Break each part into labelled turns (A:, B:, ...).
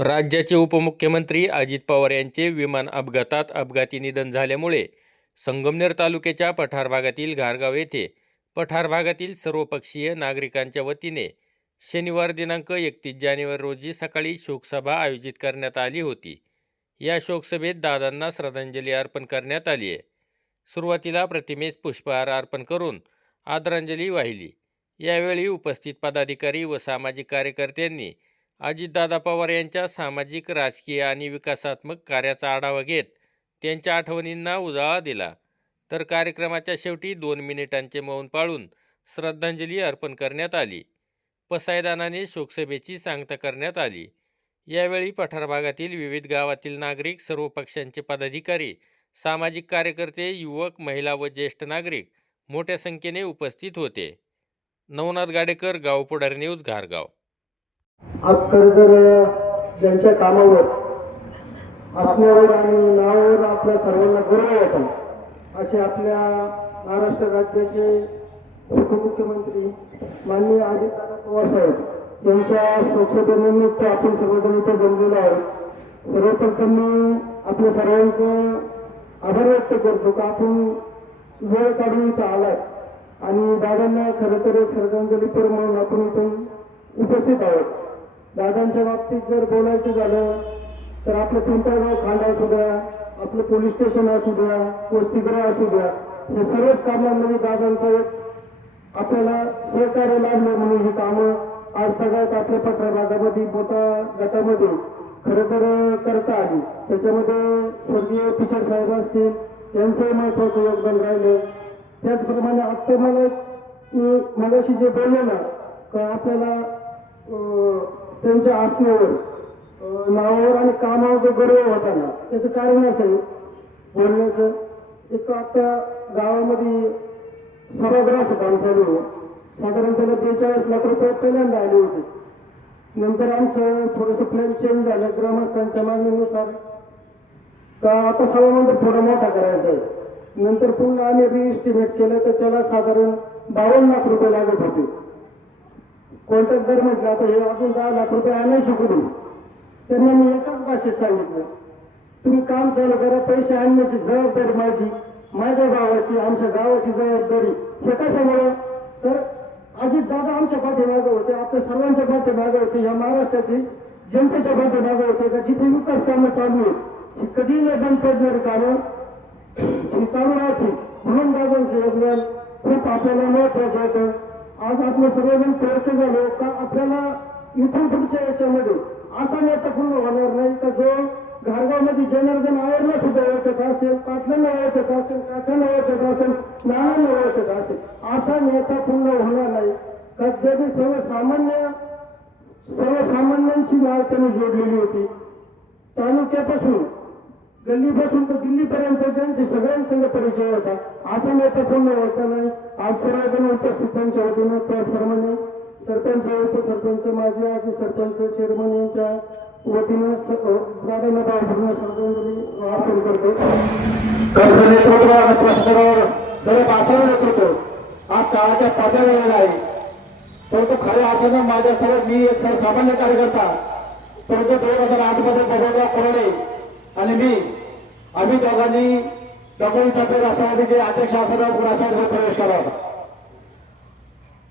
A: राज्याचे उपमुख्यमंत्री अजित पवार यांचे विमान अपघातात अपघाती निधन झाल्यामुळे संगमनेर तालुक्याच्या पठार भागातील घारगाव येथे पठार भागातील सर्वपक्षीय नागरिकांच्या वतीने शनिवार दिनांक एकतीस जानेवारी रोजी सकाळी शोकसभा आयोजित करण्यात आली होती. या शोकसभेत दादांना श्रद्धांजली अर्पण करण्यात आली आहे. सुरुवातीला प्रतिमेस पुष्पहार अर्पण करून आदरांजली वाहिली. यावेळी उपस्थित पदाधिकारी व सामाजिक कार्यकर्त्यांनी अजितदादा पवार यांच्या सामाजिक राजकीय आणि विकासात्मक कार्याचा आढावा घेत त्यांच्या आठवणींना उजाळा दिला. तर कार्यक्रमाच्या शेवटी दोन मिनिटांचे मौन पाळून श्रद्धांजली अर्पण करण्यात आली. पसायदानाने शोकसभेची सांगता करण्यात आली. यावेळी पठार भागातील विविध गावातील नागरिक सर्व पक्षांचे पदाधिकारी सामाजिक कार्यकर्ते युवक महिला व ज्येष्ठ नागरिक मोठ्या संख्येने उपस्थित होते. नवनाथ गाडेकर गाव पुढारी न्यूज घारगाव.
B: आज खरं तर ज्यांच्या कामावर असण्यावर आणि नावावर आपल्या सर्वांना गर्व होता असे आपल्या महाराष्ट्र राज्याचे उपमुख्यमंत्री माननीय अजितदादा पवार साहेब यांच्या स्वच्छतेनिमित्त आपण सर्वजण इथे जमलेलो आहोत. सर्वप्रथम मी आपल्या सर्वांचं आभार व्यक्त करतो का आपण वेळ काढून इथं आलाय आणि दादांना खरं तर एक श्रद्धांजलीपर म्हणून आपण इथून उपस्थित आहोत. दादांच्या बाबतीत जर बोलायचं झालं तर आपलं पिंपळगाव खांड असू द्या आपलं पोलीस स्टेशन असू द्या वसतिगृह असू द्या हे सर्वच कामांमध्ये दादांचं एक आपल्याला सहकार्य लाभलं म्हणून ही कामं आज सगळ्यात आपल्या पठ्या भागामध्ये मोठ्या गटामध्ये खरं तर करता आली. त्याच्यामध्ये स्वर्गीय पिचर साहेब असतील यांचंही महत्वाचं योगदान राहिलं. त्याचप्रमाणे आत्ता मला मगाशी जे बोललं ना का आपल्याला त्यांच्या आत्म्यावर नावावर आणि कामावर जो गर्व होता ना त्याचं कारण असं आहे बोलण्याचं. एक आता गावामध्ये सभागृहाचं काम चालू आहे. साधारण त्याला बेचाळीस लाख रुपये पहिल्यांदा आले होते. नंतर आमचं थोडंसं प्लॅन चेंज झालं ग्रामस्थांच्या मागणीनुसार. का आता सभामंडळ थोडा मोठा करायचा आहे. नंतर पुन्हा आम्ही रिइस्टिमेट केलं तर त्याला साधारण बावन्न लाख रुपये लागत होते. कॉन्ट्रॅक्टर म्हटलं तर हे अजून दहा लाख रुपये आणायचे कुठून? त्यांना मी एकाच भाषेत सांगितलं तुम्ही काम चालू करा पैसे आणण्याची जबाबदारी माझी माझ्या गावाची आमच्या गावाची जबाबदारी. हे कशामुळं? तर अजित दादा आमच्या पाठीमागं होते आपल्या सर्वांच्या पाठीमागं होते या महाराष्ट्राची जनतेच्या पाठीमागं होते का जिथे विकास कामं चालू आहेत ही कधीही न बंद पडणारी कामं. ही चालू राहतील. म्हणून दादांचं योगदान खूप आपल्याला महत्वाचं होतं. आज आपण सगळेजण प्रयत्न झालो. का आपल्याला इथून पुढच्या याच्यामध्ये असा नेता पूर्ण होणार नाही? का जो घारगावमध्ये जनार्दन आयरला सुद्धा ओळखत असेल पाटलांना ओळखत असेल काकांना ओळखत असेल नानांना ओळखत असेल असा नेता पूर्ण होणार नाही. का ज्यांनी सर्वसामान्य सर्वसामान्यांची नाव त्यांनी जोडलेली होती. तालुक्यापासून गल्लीपासून तर दिल्लीपर्यंत ज्यांचे सगळ्यांसंग परिचय होता. असा नेता पूर्ण होता नाही. आज सर्वजण उपस्थित वतीनं त्याचप्रमाणे सरपंच उपसरपंच माजी आजी सरपंच चेअरमन यांच्या वतीनं दादांना भावपूर्ण श्रद्धांजली अर्पण करतो कर्ज नेतृत्व आणि प्रश्नावर जरा बासाला नेतृत्व. आज काळाच्या पात्या गेलेला आहे. परंतु खऱ्या अर्थानं माझ्यासह मी एक सर्वसामान्य कार्यकर्ता. परंतु दोन हजार आठमध्ये बबनराव कोरडे आणि मी आम्ही दोघांनी डबल टप्पे राष्ट्रवादीचे अध्यक्ष असताना राष्ट्रवादीत प्रवेश केला होता.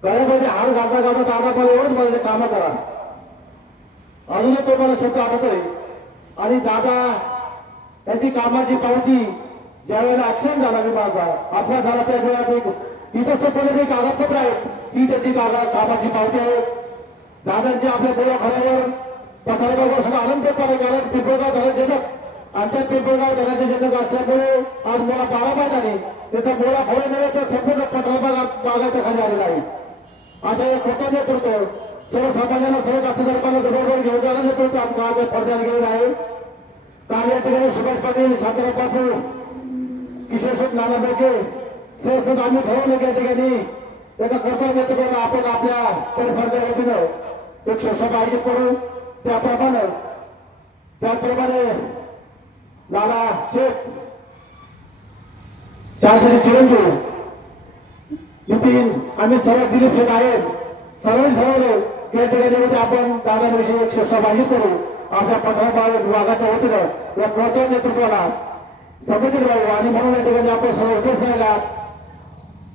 B: गळ्यामध्ये हार घालता घालता दादा मला एवढंच मला कामं करा. अजूनही तो मला शब्द आठवतोय. आणि दादा त्यांची कामाची पावती ज्यावेळेला ऍक्सिडेंट झाला विमानाचा अपघात झाला त्या वेळात एक इथं सोपवले जे कागदपत्र आहेत. ती त्याची कागा कामाची पावती आहे. दादांची आपल्या गोळ्या घरावर पठारगाव सगळं आनंद पेपर कारण पिंपळगाव घरात जनक आमच्या पिंपळगाव घराचे जनक असल्यामुळे आज मला बारा महिन्याने त्याचा गोळा खोळे संपूर्ण पठारबाग बागाच्या खाली आलेला आहे. अशा या खोटा नेतृत्व सर्वसामान्यांना सर्व जातीधर्माला जबाबदारी घेऊन जाणं नेतृत्व आज काळाच्या पडद्यात गेलेलं आहे. काल या ठिकाणी सुभाष पाटील शांतराव पाटील किशोर शेठ नाना बेके सहसद आम्ही ठरवलं की या ठिकाणी एका कर्तव्य नेतृत्वाला आपण आपल्या परिसराच्या वतीनं एक शोषक आयोजित करू. त्याप्रमाणे त्याचप्रमाणे लाला शेख चारशे चिरंजीव. नितीन आम्ही सर्व दिलीप शेठ आहेत सर्व ठरवलं या ठिकाणी आपण दादांविषयी एक शोषक आयोजित करू.
A: अशा पठार विभागाच्या वतीनं या कोणत्या नेतृत्वाला समिती राहू आणि म्हणून या ठिकाणी आपण सर्व उपस्थित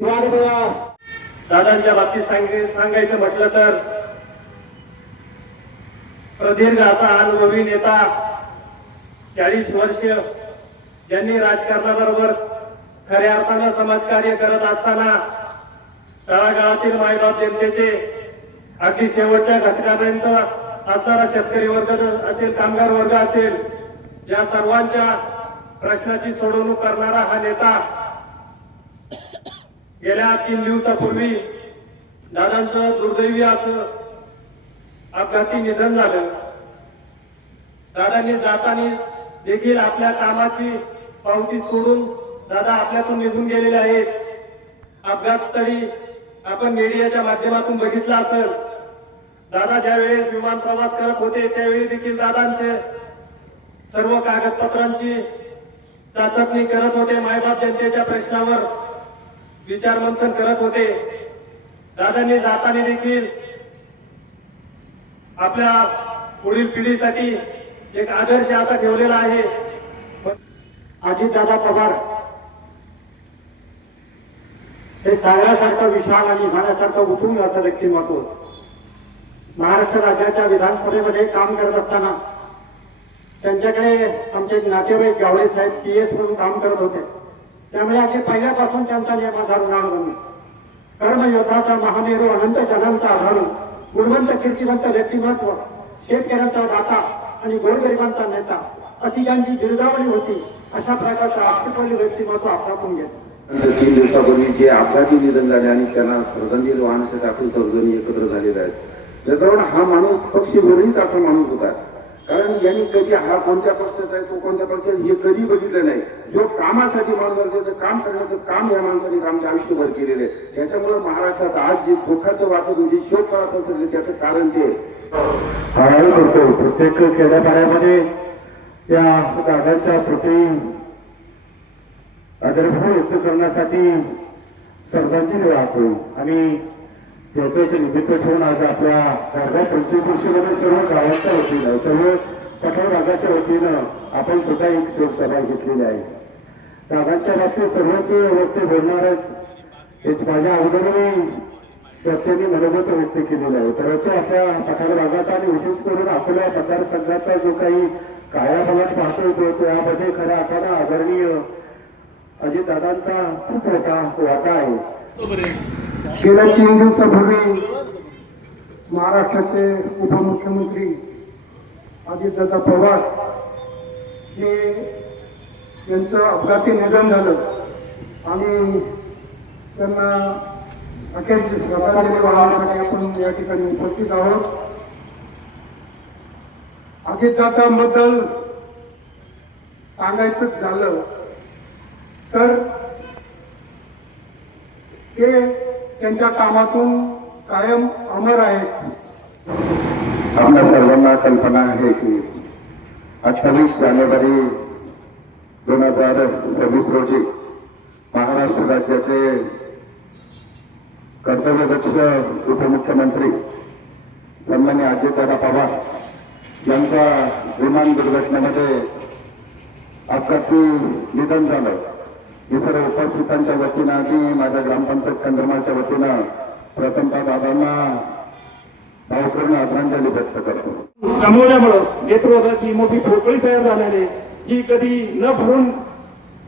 A: या ठिकाणी दादांच्या बाबतीत सांगायचं म्हटलं तर प्रदीर्घ असा अनुभवी नेता चाळीस वर्ष ज्यांनी राजकारणाबरोबर खऱ्या अर्थानं समाजकार्य करत असताना तळागाळातील मायबाप जनतेचे अगदी शेवटच्या घटकापर्यंत असणारा शेतकरी वर्ग असेल कामगार वर्ग असेल या सर्वांच्या प्रश्नाची सोडवणूक करणारा हा नेता गेल्या तीन दिवसापूर्वी दादांचं दुर्दैवी असं अपघाती निधन झालं. दादांनी जाताना देखील आपल्या कामाची पावती सोडून दादा आपल्यातून निघून गेलेले आहेत. अपघातस्थळी आपण मीडियाच्या माध्यमातून बघितलं असेल. दादा ज्यावेळेस विमान प्रवास करत होते त्यावेळी देखील दादांचे सर्व कागदपत्रांची चाचपणी करत होते. मायबाप जनतेच्या प्रश्नावर विचारमंथन करत होते. दादांनी जाताना देखील आपल्या पुढील पिढीसाठी एक आदर्श आता ठेवलेला आहे. अजितदादा पवार हे सांगण्यासारखं विशाल आणि म्हणासारखं उठून असं व्यक्तिमत्व. महाराष्ट्र राज्याच्या विधानसभेमध्ये काम करत असताना त्यांच्याकडे आमचे नातेवाईक गावडे साहेब पी एस म्हणून काम करत होते. त्यामुळे आम्ही पहिल्यापासून त्यांचा नियमाचा होणार बनले कर्मयोद्धाचा महामेरू अनंत जनांचा आधार गुणवंत कीर्तिवंत व्यक्तिमत्व शेतकऱ्यांचा दाता आणि गोरगरिबांचा नेता अशी यांची दीर्घावली होती अशा प्रकारचा अस्तित्वाचे व्यक्तिमत्व आपल्याकडून घेत.
C: तीन दिवसापूर्वी जे अपघाती निधन झाले आणि त्यांना श्रद्धांजली वाहण्यासाठी आपण सर्वजणी एकत्र झालेले आहेत. त्याच्यावर हा माणूस पक्षविरहित असा माणूस होता. कारण यांनी कधी हा कोणत्या पक्षाचा आहे तो कोणत्या पक्षाचा हे कधी बघितलं नाही. जो कामासाठी माणूस त्याचं काम करण्याचं काम या माणसाने आमच्या आयुष्यभर केलेलं आहे. त्याच्यामुळे महाराष्ट्रात आज जे दुःखाचं वाटत म्हणजे शोक करत असेल त्याचं कारण ते
A: आढावा करतो. प्रत्येक खेड्यापाड्यामध्ये या दादांच्या प्रति आदरभाव व्यक्त करण्यासाठी सर्वांची राहतो आणि त्याचंच निमित्त ठेवून आज आपल्या दादा पंचकृषीमध्ये सर्व गावांच्या वतीनं सर्व पठार भागाच्या वतीनं आपण सुद्धा एक शोकसभा घेतलेली आहे. दादांच्या बाबतीत सर्वच व्यक्ती बोलणार आहेत. हेच माझ्या अगोदरही त्यांनी मनोगत व्यक्त केलेलं आहे. परंतु आपल्या पठार भागात आणि विशेष करून आपल्या मतदारसंघाचा जो काही कायापालट पाहतो येतो त्यामध्ये खऱ्या अर्थानं आदरणीय अजितदादांचा खूप मोठा वाटा आहे. गेल्या तीन दिवसापूर्वी महाराष्ट्राचे उपमुख्यमंत्री अजितदादा पवार हे यांचं अपघाती निधन झालं आणि त्यांना अखेरची श्रद्धांजली वाहण्यासाठी आपण या ठिकाणी उपस्थित आहोत. अजितदादाबद्दल सांगायचं झालं तर ते त्यांच्या कामातून कायम अमर आहेत.
C: आपल्या सर्वांना कल्पना आहे की अठ्ठावीस जानेवारी दोन हजार सव्वीस रोजी महाराष्ट्र राज्याचे कर्तव्यदक्ष उपमुख्यमंत्री सन्मान्य अजितदादा पवार यांचा विमान दुर्घटनेमध्ये अपघाती निधन झालं. मी सर्व उपस्थितांच्या वतीनं आधी माझ्या ग्रामपंचायत कंदरमाच्या वतीनं प्रथमता दादांना भावपूर्ण आदरांजली व्यक्त करतो.
A: गमवल्यामुळं नेतृत्वाची मोठी पोकळी तयार झालेली जी कधी न भरून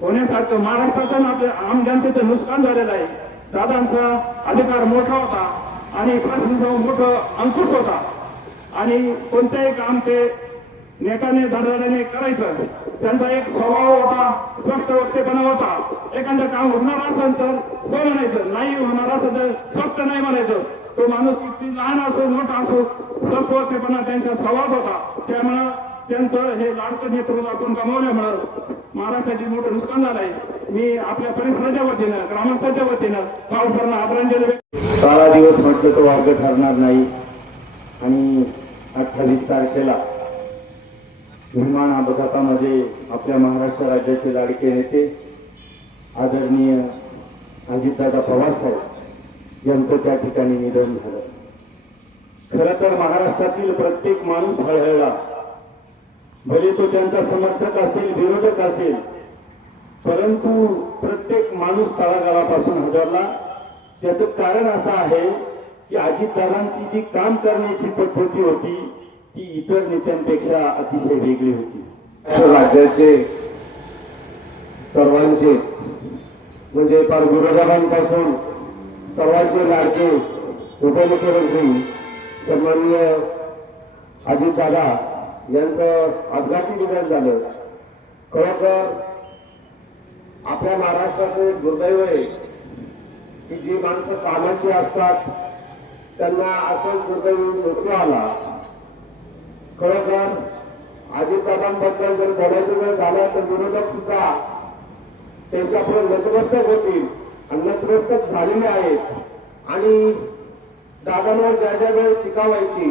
A: होण्यासारखं महाराष्ट्राचं आणि आपल्या आम तर नुकसान झालेलं आहे. दादांचा अधिकार मोठा होता आणि प्रशासनाचं मोठं अंकुश होता. आणि कोणतेही काम ते नेताने दादाने करायचं त्यांचा एक स्वभाव होता स्वस्त वक्तेपणा होता. एखादं काम होणार असेल तर तो म्हणायचं? नाही होणार असेल तर स्वस्त नाही म्हणायचं. तो माणूस किती लहान असो मोठा असो सत्वतेपणा त्यांचा स्वभाव होता. त्यामुळं त्यांचं हे लाडकं नेतृत्व आपण गमावल्यामुळं महाराष्ट्राची मोठं नुकसान झालंय मी आपल्या परिसराच्या वतीनं ग्रामस्थांच्या वतीनं भावपूर्ण आदरांजली व्यक्त
D: काळा दिवस म्हटलं तो वर्ग ठरणार नाही. आणि अठ्ठावीस तारखेला विमान अपघातामध्ये आपल्या महाराष्ट्र राज्याचे लाडके नेते आदरणीय अजितदादा पवारसाहेब यांचं त्या ठिकाणी निधन झालं. खरं तर महाराष्ट्रातील प्रत्येक माणूस हळहळला.
E: भले तो त्यांचा समर्थक असेल विरोधक असेल परंतु प्रत्येक माणूस तळागाळापासून हजरला. त्याचं कारण असं आहे की अजितदारांची जी काम करण्याची पद्धती होती ती इतर नेत्यांपेक्षा अतिशय वेगळी होती.
F: राज्याचे सर्वांचे म्हणजे फार विरोधकांपासून सर्वांचे लाडके उपमुख्यमंत्री सन्माननीय अजितदादा यांचं अपघाती निधन झालं. खरोखर आपल्या महाराष्ट्राचे दुर्दैव आहे की जी माणसं कामाची असतात त्यांना असं दुर्दैव मृत्यू आला. खरोखर अजितदादांबद्दल जर बोलायचं जर झालं तर विरोधक सुद्धा त्यांच्यापुढे नतमस्तक होतील आणि नतमस्तक झालेले आहेत. आणि दादांवर ज्या ज्या वेळ टीका व्हायची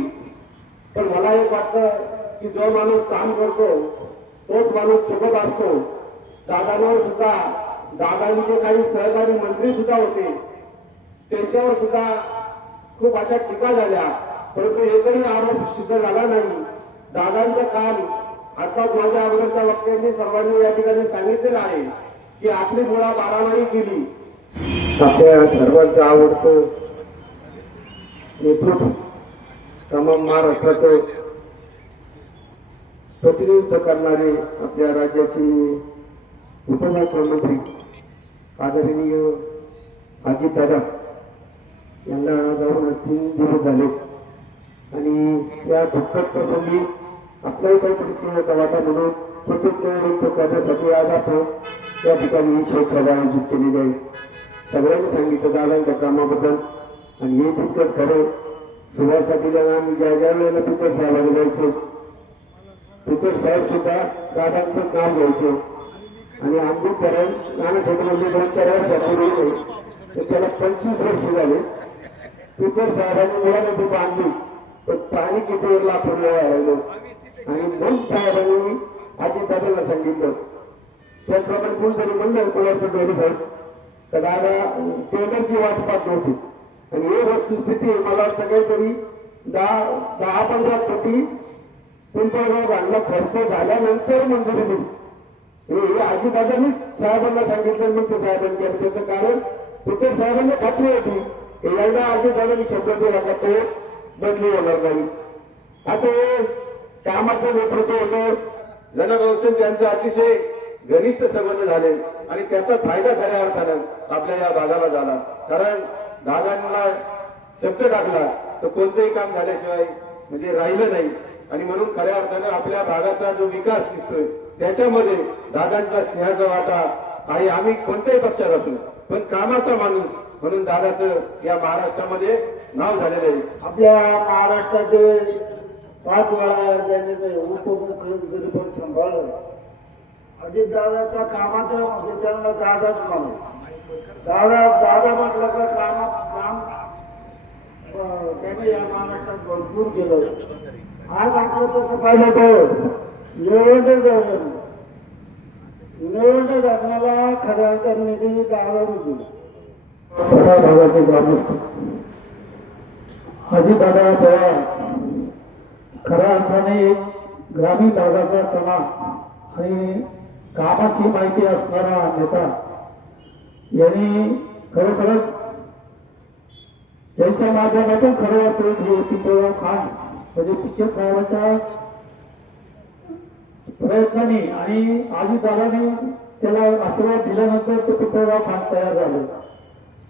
F: पण मला एक वाटतं की जो माणूस काम करतो तोच माणूस सोबत असतो. दादांवर सुद्धा दादांचे काही सहकारी मंत्री सुद्धा होते. त्यांच्यावर सुद्धा खूप अशा टीका झाल्या. परंतु एकही आरोप सिद्ध झाला नाही. दादांचं काम अर्थात माझ्या अगोदरच्या वक्त्यांनी सर्वांनी या ठिकाणी सांगितलेलं आहे की आपली मुळा बारामारी केली. आपल्या सर्वांचं आवडतं नेतृत्व. तमाम महाराष्ट्राचं प्रतिनिधित्व करणारे आपल्या राज्याचे उपमुख्यमंत्री आदरणीय अजितदादा यांना जाऊन तीन दिवस झाले. आणि या दुःखद प्रसंगी आपल्याही काहीतरी सिंहाचा वाटा म्हणून प्रतिज्ञा व्यक्त करण्यासाठी आज आपण या ठिकाणी शोकसभा आयोजित केलेली आहे. सगळ्यांनी सांगितलं दादांच्या कामाबद्दल. आणि हे तितकंच खरं सुभाष पाटील आम्ही ज्या ज्या वेळेला पिचर सहभागी जायचो तिथे साहेब सुद्धा दादांचं नाव घ्यायचं. आणि आंबेडकरांत नाना छत्रपती दोन चार वर्षापूर्वी होते, तर त्याला पंचवीस वर्ष झाले. तिथं साहेबांनी मुलामध्ये बांधली तर पाणी किती वेळेला आपण राहिलो. आणि मग साहेबांनी आजी दादाला सांगितलं. त्याचप्रमाणे कोणतरी म्हणलं कोणाचं डोळे साहेब. तर दादा टेलरची वाट पाहत नव्हती. आणि ही वस्तुस्थिती मला वाटतं काहीतरी दहा दहा पंधरा कोटी पिंपळगाव बांधला खर्च झाल्यानंतर मंजुरी दिली हे आजीदादांनीच साहेबांना सांगितलं मग ते साहेबांनी केलं. त्याचं कारण पिचर साहेबांना खात्री होती. यांना आजी शब्द दिला का तो बदली होणार नाही. असं कामाचं नेतृत्व होतं. जनभाऊसन त्यांचं अतिशय घनिष्ठ संबंध झाले आणि त्याचा फायदा खऱ्या अर्थानं आपल्या या भागाला झाला. कारण दादांना शब्द टाकला तर कोणतंही काम झाल्याशिवाय म्हणजे राहिलं नाही. आणि म्हणून खऱ्या अर्थानं आपल्या भागाचा जो विकास दिसतोय त्याच्यामध्ये दादांचा सिंहाचा वाटा आणि आम्ही कोणत्याही पक्षात असू पण कामाचा माणूस म्हणून दादाचं या महाराष्ट्रामध्ये नाव झालेलं आहे.
G: आपल्या महाराष्ट्राचे पाच वेळा उपमुख्यमंत्री पण सांभाळलं. अजित दादाच्या कामाचं म्हणजे त्यांना दादाच माणूस दादा दादा म्हटलं का काम काम त्याने या महाराष्ट्रात भरपूर केलं. आज आपलं तसं पाहिलं तर निवडणूक धरण निवडणूक धरणाला खऱ्या अर्थाने निधी दादा
F: भागाचे ग्रामस्थ. अजितदादा पवार खऱ्या अर्थाने एक ग्रामीण भागाचा कणा आणि कामाची माहिती असणारा नेता. यांनी खरोखरच त्यांच्या माध्यमातून खरं वाटतं की पिंपळगाव खान म्हणजे पिक्चर साहेबांच्या प्रयत्नांनी आणि अजितदादांनी त्याला आशीर्वाद दिल्यानंतर ते पिंपळगाव खान तयार झाले.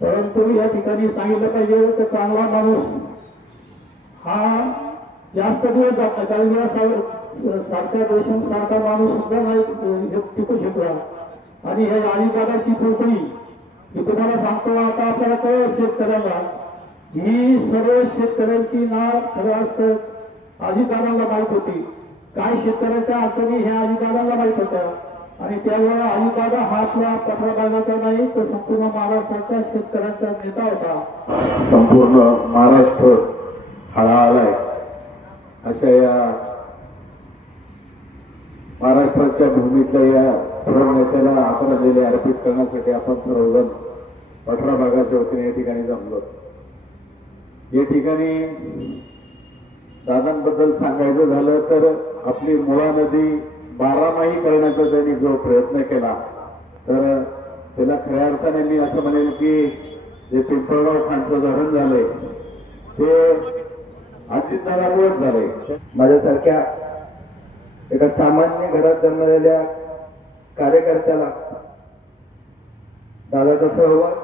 F: परंतु या ठिकाणी सांगितलं पाहिजे तर चांगला माणूस हा जास्त दिवस जात नाही. कारण या सारख्या देशात सारखा माणूस सुद्धा नाही टिकू शकला. आणि हे अलिबागाची पोकळी मी तुम्हाला सांगतो आता आपल्याला कळ शेतकऱ्यांना. ही सर्व शेतकऱ्यांची नाव खरं असतं अधिकाऱ्यांना माहीत होती. काय शेतकऱ्याच्या अडचणी ह्या अधिकाऱ्यांना माहीत होत्या आणि त्यावेळेला अलिबागा हा आपला पत्रकाराचा नाही तर संपूर्ण महाराष्ट्राचा शेतकऱ्यांचा नेता होता.
E: संपूर्ण महाराष्ट्र आलाय अशा या महाराष्ट्राच्या भूमीतल्या या थोर नेत्याला आदरांजली अर्पित करण्यासाठी आपण सर्वजण अठरा भागाच्या वतीने या ठिकाणी जमलो. या ठिकाणी दादांबद्दल सांगायचं झालं तर आपली मुळा नदी बारामाही करण्याचा त्यांनी जो प्रयत्न केला तर त्याला खऱ्या अर्थाने मी असं म्हणेल की जे पिंपळगाव खानचं धरण झालंय ते अजितदारामुळेच झालंय.
H: माझ्यासारख्या एका सामान्य घरात जन्मलेल्या कार्यकर्त्याला दादाचा सहवास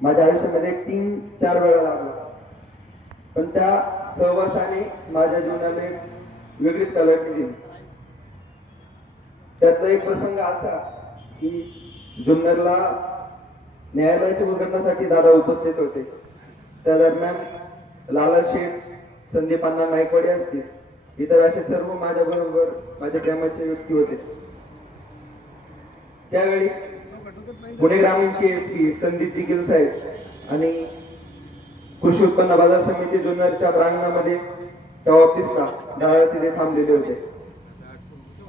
H: माझ्या आयुष्यामध्ये तीन चार वेळा लागला. पण त्या सहवासाने माझ्या जीवनाला एक वेगळीच कलाटणी दिली. त्यातला एक प्रसंग असा की जुन्नरला न्यायालयाच्या उद्घाटनासाठी दादा उपस्थित होते. त्या दरम्यान लाला शेठ संदीप अण्णा नायकवाडे असतील. इतर असे सर्व माझ्या बरोबर माझ्या प्रेमाचे व्यक्ती होते. त्यावेळी पुणे ग्रामीणचे एसपी संदीप दिगिल साहेब आणि कृषी उत्पन्न बाजार समिती जुन्नरच्या प्रांगणामध्ये त्या ऑफिसला डाळ तिथे थांबलेले होते.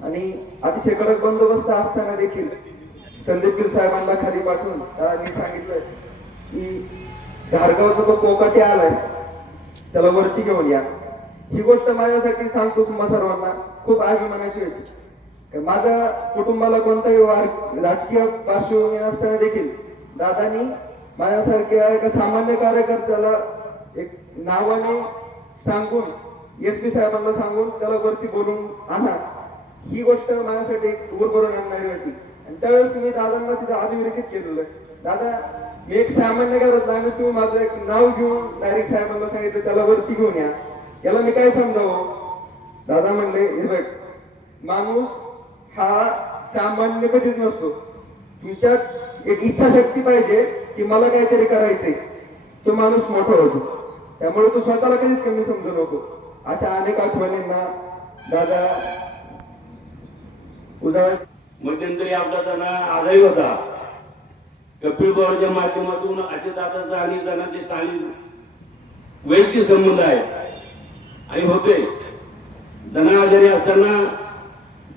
H: आणि अतिशय कडक बंदोबस्त असताना देखील संदीप गिल साहेबांना खाली पाठवून दादांनी सांगितलं की धारगावचा तो कोकाटे आलाय त्याला वरती घेऊन या. ही गोष्ट माझ्यासाठी सांगतो तुम्हा सर्वांना. खूप अभिमानाची होती. माझ्या कुटुंबाला कोणताही राजकीय पार्श्वभूमी असताना देखील दादानी माझ्यासारख्या एका सामान्य कार्यकर्त्याला एक नावाने सांगून एस पी साहेबांना सांगून त्याला वरती बोलून आणा. ही गोष्ट माझ्यासाठी एक वर करून आणणारी होती. आणि त्यावेळेस मी दादांना तिथं अधोरेखित केलेलं दादा मी एक सामान्य करत नाही तू माझं एक नाव घेऊन डायरेक्ट साहेबांना सांगितलं त्याला वरती घेऊन या. याला मी काय समजावं? दादा म्हणले हे बघ माणूस हा सामान्य कधीच नसतो. विचार एक इच्छाशक्ती पाहिजे की मला काहीतरी करायचंय. तो माणूस मोठा होतो. त्यामुळे तो स्वतःला कधीच कमी समजू नको. अशा अनेक आठवणींना दादा उजाळ
I: मध्यंतरी आपला त्यांना आजही होता. कपिल पवारच्या माध्यमातून अजितदादाचा आणि जणांचे चांगली वैयक्तिक संबंध आहे आणि होते. जना आजारी असताना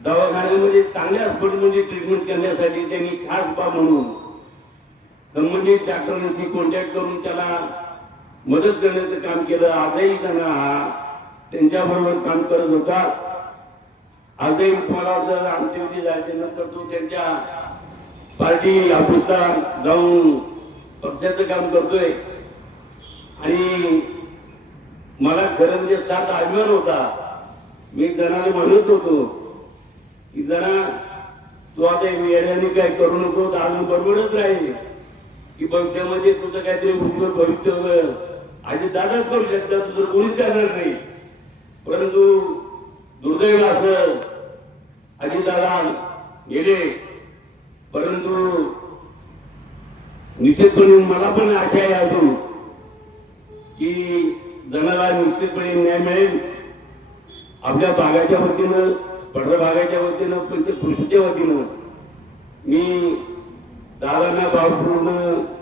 I: दवाखान्यामध्ये म्हणजे चांगल्या हॉस्पिटलमध्ये म्हणजे ट्रीटमेंट करण्यासाठी त्यांनी खास बा म्हणून संबंधित डॉक्टरांशी कॉन्टॅक्ट करून त्याला मदत करण्याचं काम केलं. आजही त्यांना हा त्यांच्याबरोबर काम करत होता. आजही तुम्हाला जर वाटतं जायचे नंतर तो त्यांच्या पार्टी ऑफिसला जाऊन पक्षाचं काम करतोय. आणि मला खरं म्हणजे सात आजवर होता. मी जणाला म्हणत होतो की जरा तू आता वेळाने काय करू नको तर अजून बरोबरच राहील की भविष्यामध्ये तुझं काहीतरी उज्ज्वल भविष्य आजी दादाच करू शकतात तुझं कोणीच करणार नाही. परंतु दुर्दैव असं अजितदादा गेले. परंतु निश्चितपणे मला पण आशा आहे अजून की जणाला निश्चितपणे न्याय मिळेल. आपल्या भागाच्या वतीनं पडर भागाच्या वतीनं पंचकृषीच्या वतीनं मी दादांना भावपूर्ण